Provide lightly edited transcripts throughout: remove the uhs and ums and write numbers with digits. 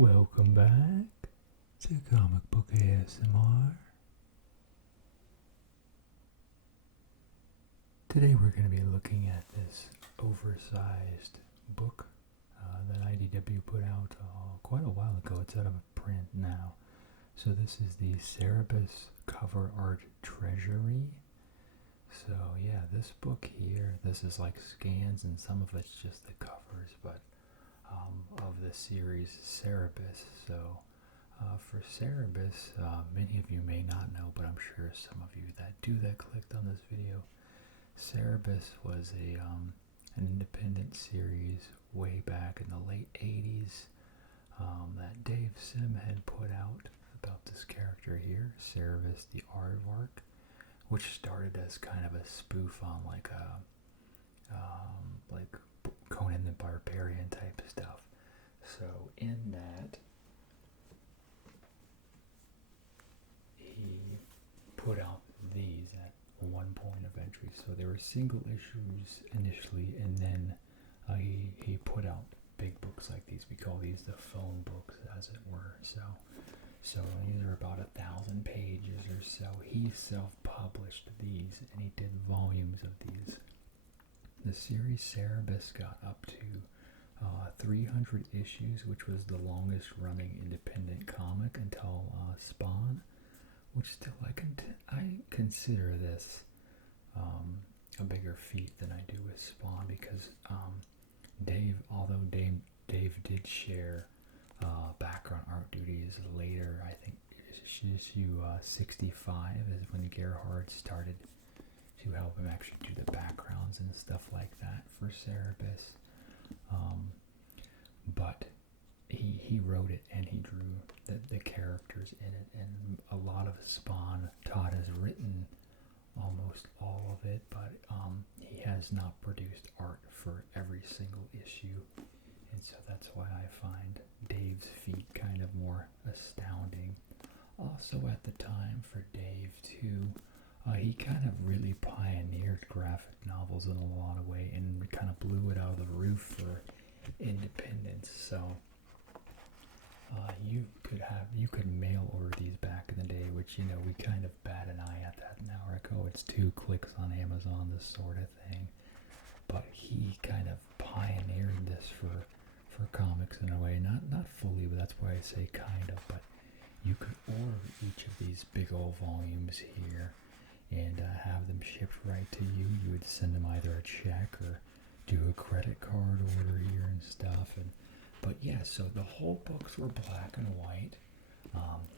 Welcome back to Comic Book ASMR. Today we're going to be looking at this oversized book that IDW put out quite a while ago. It's out of print now. So this is the Cerebus cover art Treasury. So yeah, this book here, this is like scans and some of it's just the covers, but of the series Cerebus. So for Cerebus, many of you may not know, but I'm sure some of you that clicked on this video. Cerebus was an independent series way back in the late 80s that Dave Sim had put out about this character here, Cerebus the Aardvark, which started as kind of a spoof on like Conan the Barbarian type stuff. So in that, he put out these at one point of entry. So they were single issues initially, and then he put out big books like these. We call these the phone books, as it were. So these are about 1,000 pages or so. He self-published these, and he did volumes of these. The series Cerebus got up to 300 issues, which was the longest running independent comic until Spawn, which still I consider this a bigger feat than I do with Spawn, because although Dave did share background art duties later, I think issue 65 is when Gerhard started to help him actually do the backgrounds and stuff like that for Cerebus. But he wrote it and he drew the characters in it, and a lot of Spawn Todd has written almost all of it, but he has not produced art for every single issue, and so that's why I find Dave's feat kind of more astounding. Also at the time for Dave too, he kind of really pioneered graphic novels in a lot of ways and kind of blew it out of the roof for independence. So you could mail order these back in the day, which we kind of bat an eye at that now. Like, oh, it's 2 clicks on Amazon, this sort of thing. But he kind of pioneered this for comics in a way, not fully, but that's why I say kind of. But you could order each of these big old volumes here and have them shipped right to you. You would send them either a check or do a credit card order here and stuff. But yeah, so the whole books were black and white.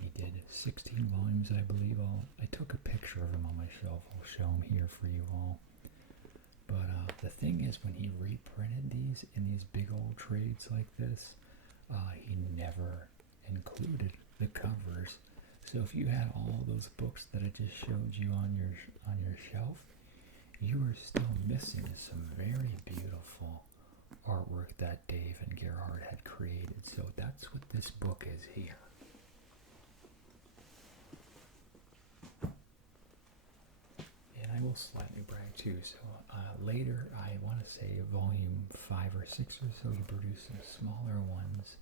He did 16 volumes, I believe. I took a picture of them on my shelf. I'll show them here for you all. But the thing is, when he reprinted these in these big old trades like this, he never included the covers. So if you had all those books that I just showed you on your shelf, you are still missing some very beautiful artwork that Dave and Gerhard had created. So that's what this book is here. And I will slightly brag too. So later, I want to say volume 5 or 6 or so, he produced some smaller ones.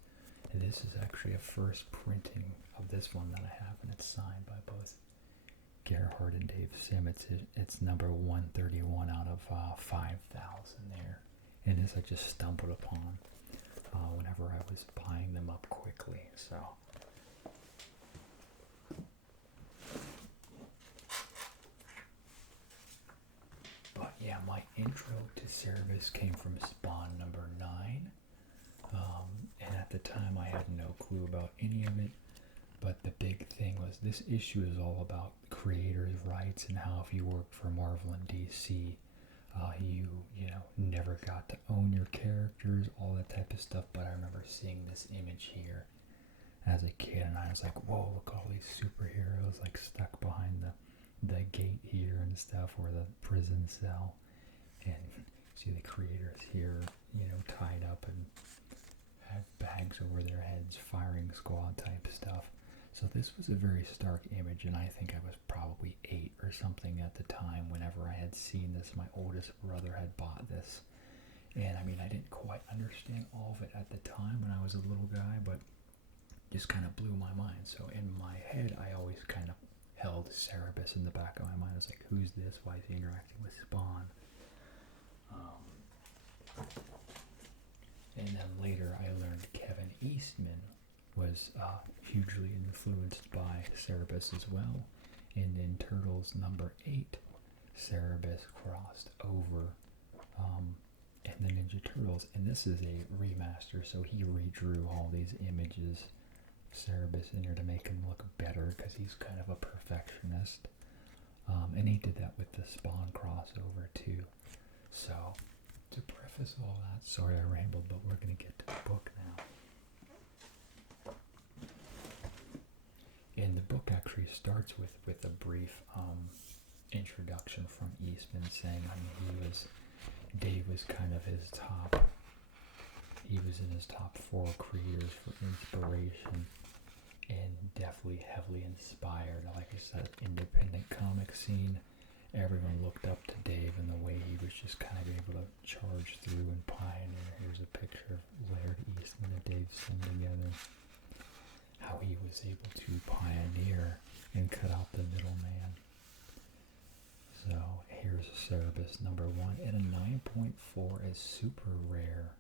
And this is actually a first printing of this one that I have, and it's signed by both Gerhard and Dave Sim. It's number 131 out of 5,000 there. And this I just stumbled upon whenever I was buying them up quickly. So but yeah, my intro to Cerebus came from Spawn number 9. And at the time I had no clue about any of it. But the big thing was, this issue is all about creators' rights and how if you worked for Marvel and DC, you never got to own your characters, all that type of stuff. But I remember seeing this image here as a kid, and I was like, whoa, look, all these superheroes like stuck behind the gate here and stuff, or the prison cell. And see the creators here, tied up and have bags over their heads, firing squad type stuff. So this was a very stark image, and I think I was probably 8 or something at the time whenever I had seen this. My oldest brother had bought this, and I mean, I didn't quite understand all of it at the time when I was a little guy, but just kind of blew my mind. So in my head, I always kind of held Cerebus in the back of my mind. I was like, who's this? Why is he interacting with Spawn? And then later I learned Kevin Eastman was hugely influenced by Cerebus as well. And in Turtles number 8, Cerebus crossed over in the Ninja Turtles. And this is a remaster, so he redrew all these images, Cerebus, in here to make him look better because he's kind of a perfectionist. And he did that with the Spawn crossover too. So, to preface all that, sorry I rambled, but we're going to get to the book now. And the book actually starts with a brief introduction from Eastman saying, Dave was kind of his top, he was in his top 4 creators for inspiration, and definitely heavily inspired. Like I said, independent comic scene, everyone looked up to Dave and the way he was just kind of able to charge through and pioneer. Here's a picture of Laird Eastman and Dave Sim together. How he was able to pioneer and cut out the middleman. So here's Cerebus number 1, and a 9.4 is super rare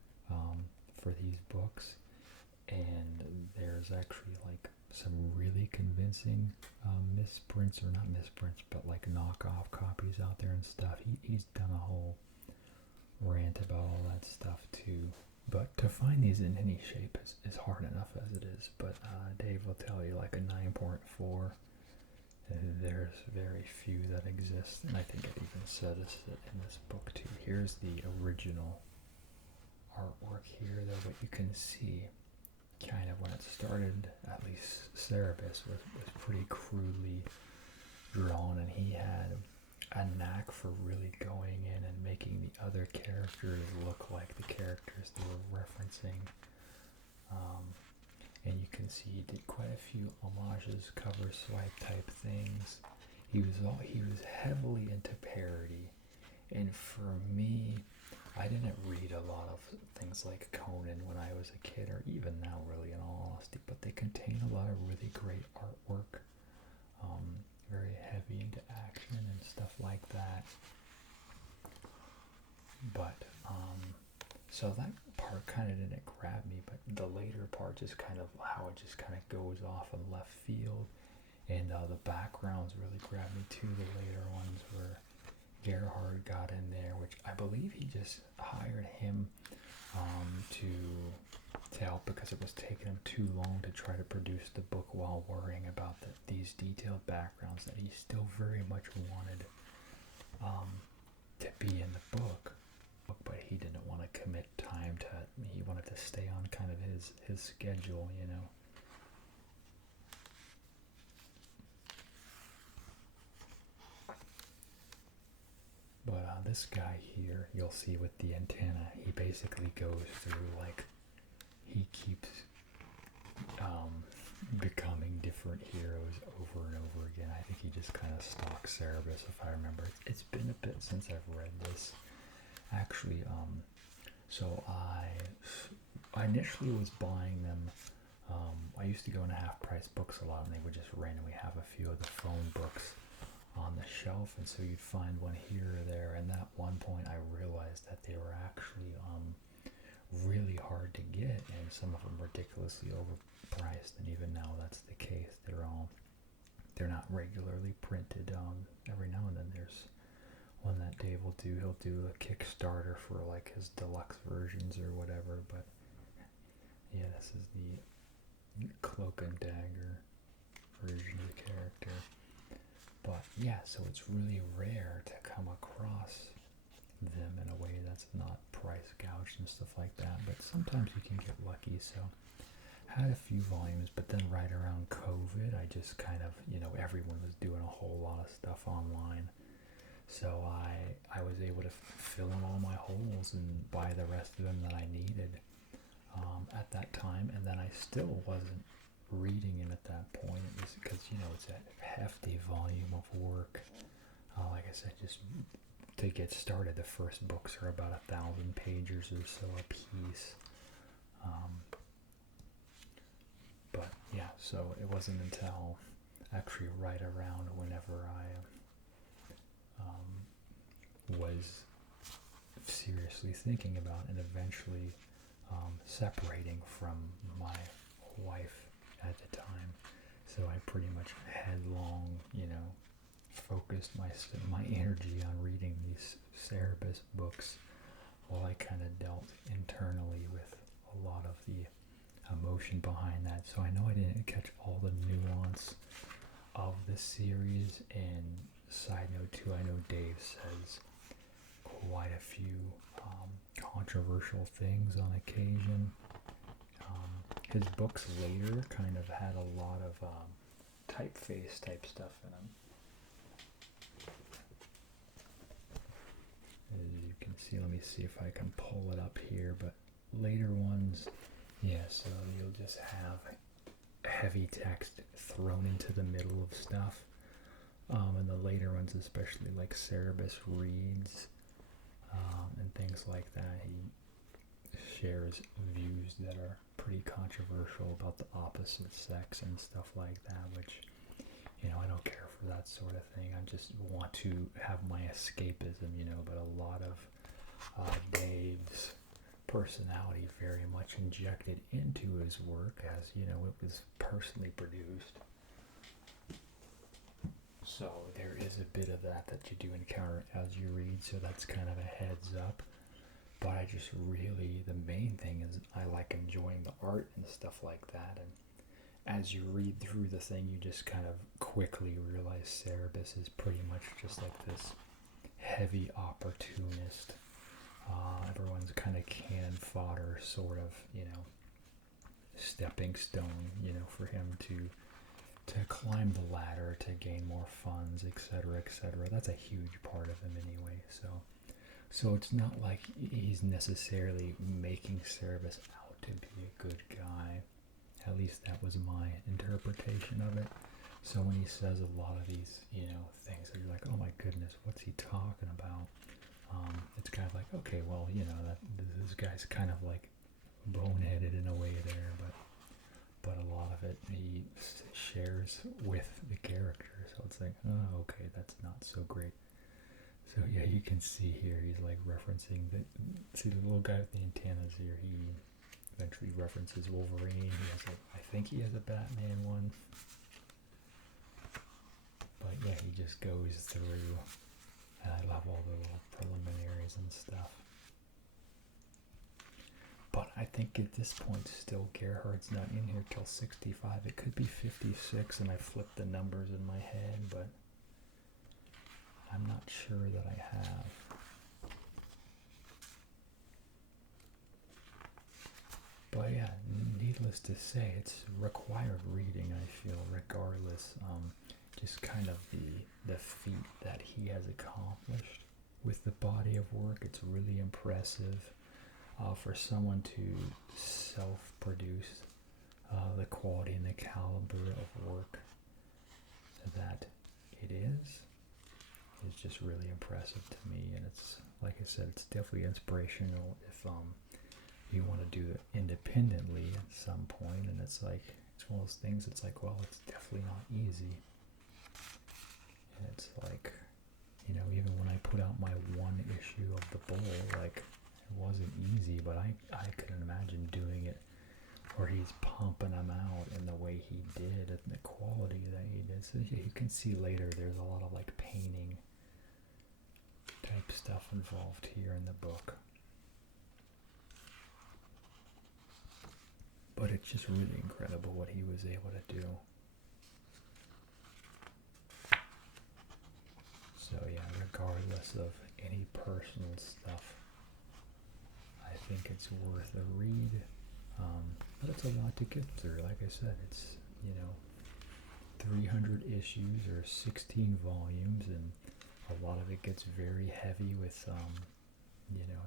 for these books. And there's actually like some really convincing misprints, or not misprints, but like knockoff copies out there and stuff. He's done a whole rant about all that stuff too. But to find these in any shape is hard enough as it is. But Dave will tell you like a 9.4, there's very few that exist. And I think it even says it in this book too. Here's the original artwork here, though, what you can see kind of when it started, at least Cerebus was pretty crudely drawn, and he had a knack for really going in and making the other characters look like the characters they were referencing. And you can see he did quite a few homages, cover swipe type things. He was heavily into parody, and for me, I didn't read a lot of things like Conan when I was a kid, or even now really, in all honesty, but they contain a lot of really great artwork, very heavy into action and stuff like that. But so that part kind of didn't grab me, but the later part, just kind of how it just kind of goes off in left field, and the backgrounds really grabbed me too. The later ones where Gerhard got in there, which I believe he just hired him to help because it was taking him too long to try to produce the book while worrying about these detailed backgrounds that he still very much wanted to be in the book, but he didn't want to commit time to it. He wanted to stay on kind of his schedule, you know. But this guy here, you'll see with the antenna, he basically goes through, like, he keeps becoming different heroes over and over again. I think he just kind of stalks Cerebus, if I remember. It's been a bit since I've read this. Actually, so I initially was buying them. I used to go into half-price books a lot, and they would just randomly have a few of the phone books on the shelf, and so you'd find one here or there, and at one point I realized that they were actually really hard to get, and some of them ridiculously overpriced, and even now that's the case. They're not regularly printed. Every now and then there's one that Dave will do. He'll do a Kickstarter for like his deluxe versions or whatever, but yeah, this is the Cloak and Dagger version of the character. But yeah, so it's really rare to come across them in a way that's not price gouged and stuff like that, but sometimes you can get lucky. So had a few volumes, but then right around COVID, I just kind of, everyone was doing a whole lot of stuff online, so I was able to fill in all my holes and buy the rest of them that I needed at that time. And then I still wasn't reading him at that point. It was because it's a hefty volume of work. Like I said, just to get started, the first books are about 1,000 pages or so a piece. But yeah, so it wasn't until actually right around whenever I was seriously thinking about and eventually separating from my wife at the time. So I pretty much headlong, focused my energy on reading these Cerebus books while I kind of dealt internally with a lot of the emotion behind that. So I know I didn't catch all the nuance of the series. And side note too, I know Dave says quite a few controversial things on occasion. His books later kind of had a lot of typeface type stuff in them. As you can see, let me see if I can pull it up here, but later ones, yeah, so you'll just have heavy text thrown into the middle of stuff. And the later ones, especially like Cerebus reads and things like that, he shares views that are pretty controversial about the opposite sex and stuff like that, which, I don't care for that sort of thing. I just want to have my escapism, but a lot of Dave's personality very much injected into his work, as, it was personally produced. So there is a bit of that you do encounter as you read, so that's kind of a heads up. But I just really, the main thing is I like enjoying the art and stuff like that. And as you read through the thing, you just kind of quickly realize Cerebus is pretty much just like this heavy opportunist. Everyone's kind of cannon fodder, sort of, stepping stone, for him to climb the ladder, to gain more funds, etc., etc. That's a huge part of him anyway. So it's not like he's necessarily making Cerebus out to be a good guy. At least that was my interpretation of it. So when he says a lot of these, things that you're like, oh my goodness, what's he talking about? It's kind of like, okay, well, that this guy's kind of like boneheaded in a way there, but a lot of it he shares with the character. So it's like, oh, okay, that's not so great. So yeah, you can see here he's like referencing see the little guy with the antennas here. He eventually references Wolverine. I think he has a Batman one. But yeah, he just goes through, and I love all the little preliminaries and stuff. But I think at this point still Gerhardt's not in here till 65. It could be 56, and I flipped the numbers in my head, but I'm not sure that I have. But yeah, needless to say, it's required reading, I feel, regardless. Just kind of the feat that he has accomplished with the body of work. It's really impressive for someone to self-produce the quality and the caliber of work that it is just really impressive to me. And it's, like I said, it's definitely inspirational if you want to do it independently at some point. And it's like, it's one of those things, it's like, well, it's definitely not easy. And it's like, even when I put out my one issue of the Bull, like, it wasn't easy, but I couldn't imagine doing it where he's pumping them out in the way he did and the quality that he did. So you can see later there's a lot of like painting type stuff involved here in the book. But it's just really incredible what he was able to do. So yeah, regardless of any personal stuff, I think it's worth a read. But it's a lot to get through. Like I said, it's, 300 issues or 16 volumes, and a lot of it gets very heavy with,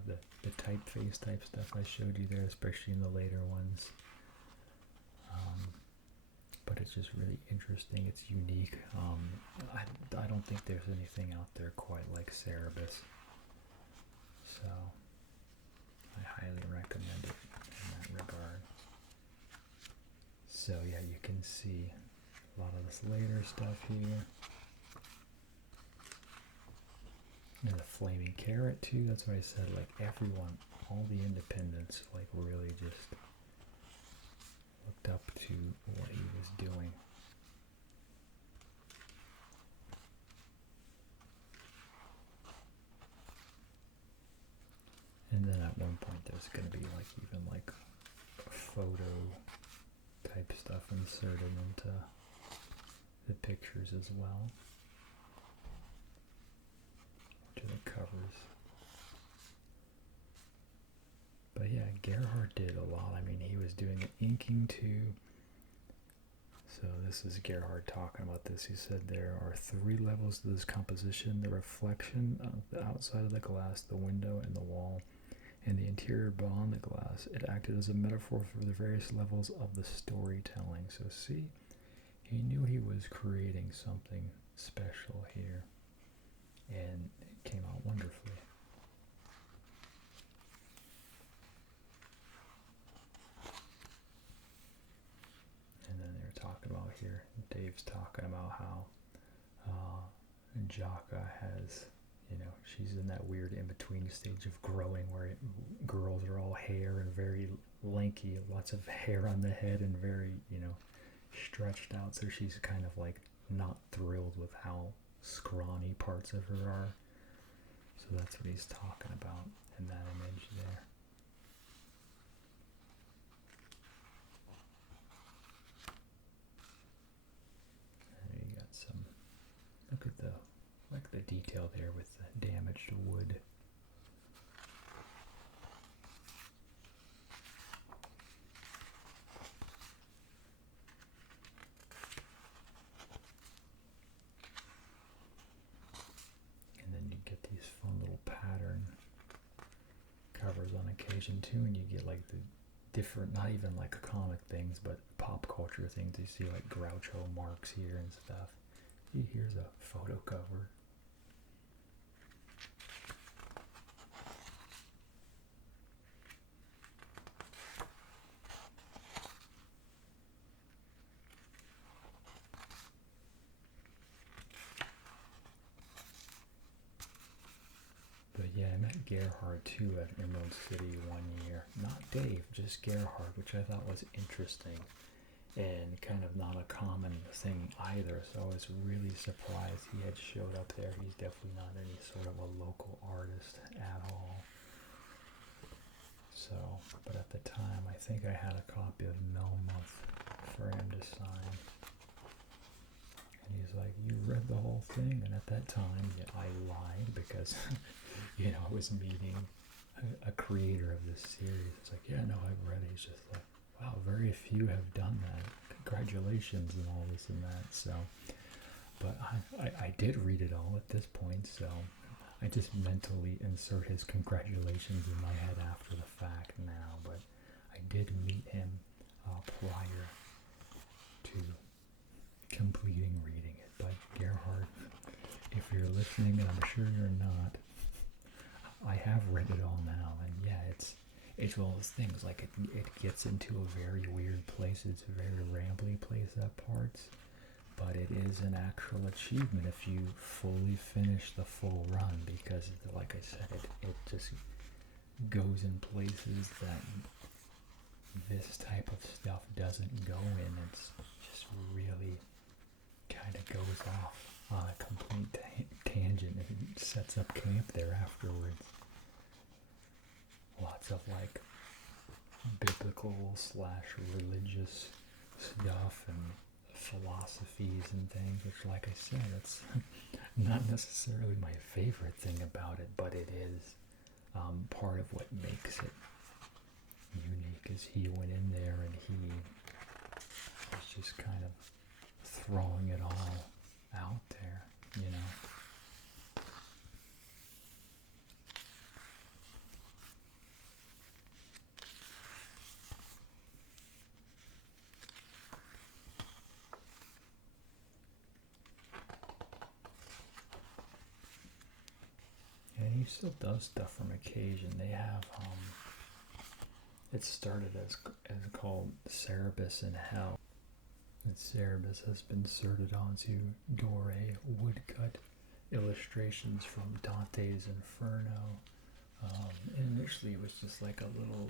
the typeface type stuff I showed you there, especially in the later ones. But it's just really interesting. It's unique. I don't think there's anything out there quite like Cerebus. So I highly recommend it in that regard. So yeah, you can see a lot of this later stuff here. And the flaming carrot too, that's what I said, like everyone, all the independents, like really just looked up to what he was doing. And then at one point there's going to be like even like photo type stuff inserted into the pictures as well, to the covers. But yeah, Gerhard did a lot. I mean, he was doing inking too. So this is Gerhard talking about this. He said there are 3 levels to this composition: the reflection of the outside of the glass, the window, and the wall, and the interior beyond the glass. It acted as a metaphor for the various levels of the storytelling. So see, he knew he was creating something special here, and it came out wonderfully. And then they're talking about here, Dave's talking about how Jaka has, you know, she's in that weird in-between stage of growing where girls are all hair and very lanky, lots of hair on the head and very, you know, stretched out. So she's kind of like not thrilled with how scrawny parts of her are. So that's what he's talking about in that image there. And you got some, look at the, like the detail there with the damaged wood. And then you get these fun little pattern covers on occasion too, and you get like the different, not even like comic things, but pop culture things. You see like Groucho Marx here and stuff. Here's a photo cover. But yeah, I met Gerhard too at Emerald City one year. Not Dave, just Gerhard, which I thought was interesting and kind of not a common thing either. So I was really surprised he had showed up there. He's definitely not any sort of a local artist at all. So, but at the time, I think I had a copy of Melmoth for him to sign. And he's like, "You read the whole thing?" And at that time, yeah, I lied because, you know, I was meeting a creator of this series. It's like, "Yeah, no, I've read it." He's just like, "Wow, very few have done that. Congratulations," and all this and that. So, but I did read it all at this point, so I just mentally insert his congratulations in my head after the fact now. But I did meet him prior to completing reading it. But Gerhard, if you're listening, and I'm sure you're not, I have read it all now, and yeah, it's one of those things, like it gets into a very weird place. It's a very rambly place at parts, but it is an actual achievement if you fully finish the full run, because like I said, it just goes in places that this type of stuff doesn't go in. It's just really kind of goes off on a complete tangent and sets up camp there afterwards. Lots of like biblical / religious stuff and philosophies and things, which, like I said, it's not necessarily my favorite thing about it, but it is part of what makes it unique. Is he went in there and he was just kind of throwing it all out there, you know. And he still does stuff from occasion. They have it started as called Cerebus in Hell. And Cerebus has been inserted onto Doré woodcut illustrations from Dante's Inferno. Initially it was just like a little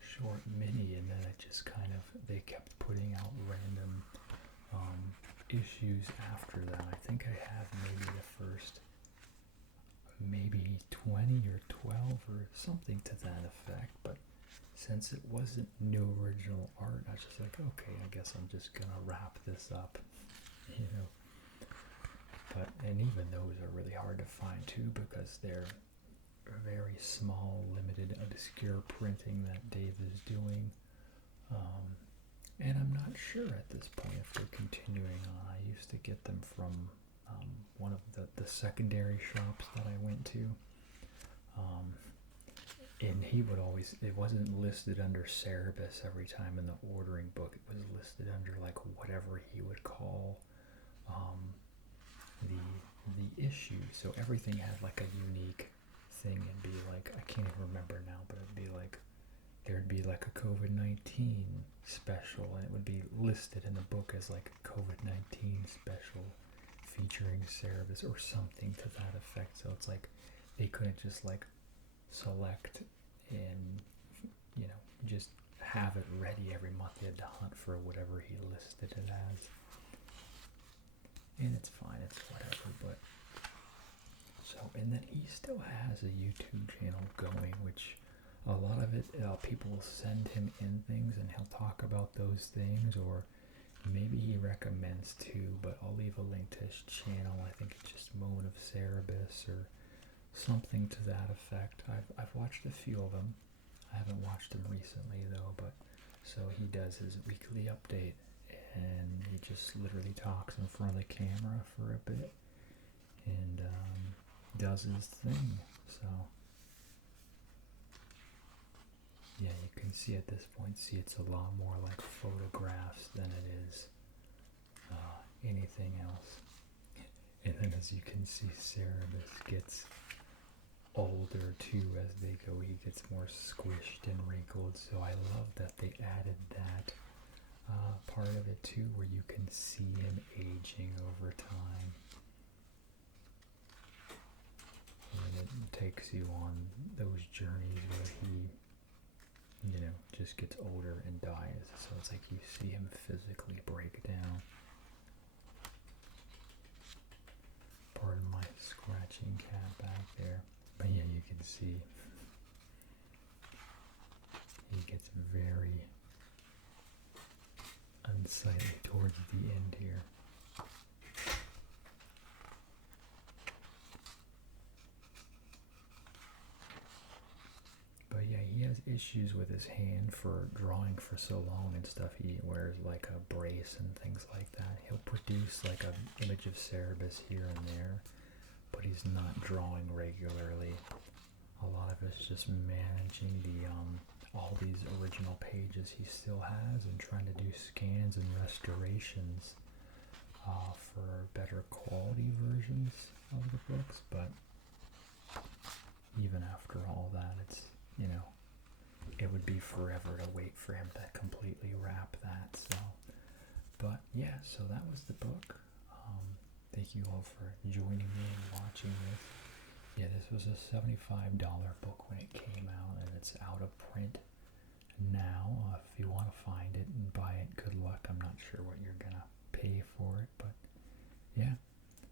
short mini, and then it just kind of, they kept putting out random issues after that. I think I have maybe the first maybe 20 or 12 or something to that effect, but since it wasn't new original art, I was just like, okay, I guess I'm just gonna wrap this up, you know. But, and even those are really hard to find too, because they're very small, limited, obscure printing that Dave is doing. And I'm not sure at this point if they're continuing on. I used to get them from one of the secondary shops that I went to. And he would always, it wasn't listed under Cerebus every time in the ordering book. It was listed under like whatever he would call the issue. So everything had like a unique thing and be like, I can't even remember now, but it'd be like, there'd be like a COVID-19 special, and it would be listed in the book as like a COVID-19 special featuring Cerebus or something to that effect. So it's like they couldn't just like select and, you know, just have it ready every month. They had to hunt for whatever he listed it as. And it's fine, it's whatever, but so, and then he still has a YouTube channel going, which a lot of it, people will send him in things and he'll talk about those things, or maybe he recommends too, but I'll leave a link to his channel. I think it's just Moan of Cerebus or something to that effect. I've watched a few of them. I haven't watched them recently though, but so he does his weekly update and he just literally talks in front of the camera for a bit and does his thing. So yeah, you can see at this point, it's a lot more like photographs than it is anything else. And then as you can see, Cerebus gets older too as they go. He gets more squished and wrinkled, so I love that they added that part of it too, where you can see him aging over time. And it takes you on those journeys where he, you know, just gets older and dies. So it's like you see him physically break down. Pardon my scratching cat back there. But yeah, you can see he gets very unsightly towards the end here. But yeah, he has issues with his hand for drawing for so long and stuff. He wears like a brace and things like that. He'll produce like an image of Cerebus here and there, but he's not drawing regularly. A lot of it's just managing the all these original pages he still has and trying to do scans and restorations for better quality versions of the books. But even after all that, it's, you know, it would be forever to wait for him to completely wrap that. So, but yeah, so that was the book. Thank you all for joining me and watching this. Yeah, this was a $75 book when it came out, and it's out of print now. If you want to find it and buy it, good luck. I'm not sure what you're gonna pay for it, but yeah.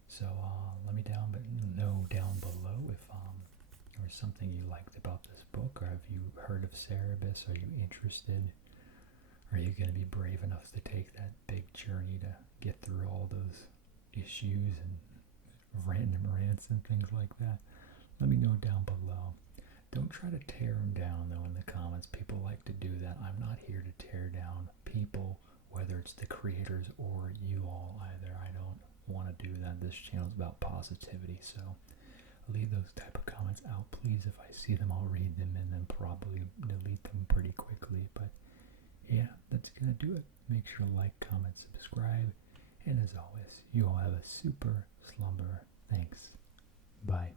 So let me know down below if there's something you liked about this book, or have you heard of Cerebus? Are you interested? Are you going to be brave enough to take that big journey to get through all those issues and random rants and things like that? Let me know down below. Don't try to tear them down though in the comments. People like to do that. I'm not here to tear down people, whether it's the creators or you all either. I don't want to do that. This channel is about positivity, so leave those type of comments out, please. If I see them, I'll read them and then probably delete them pretty quickly. But yeah, that's gonna do it. Make sure to like, comment, subscribe, and as always, you all have a super slumber. Thanks. Bye.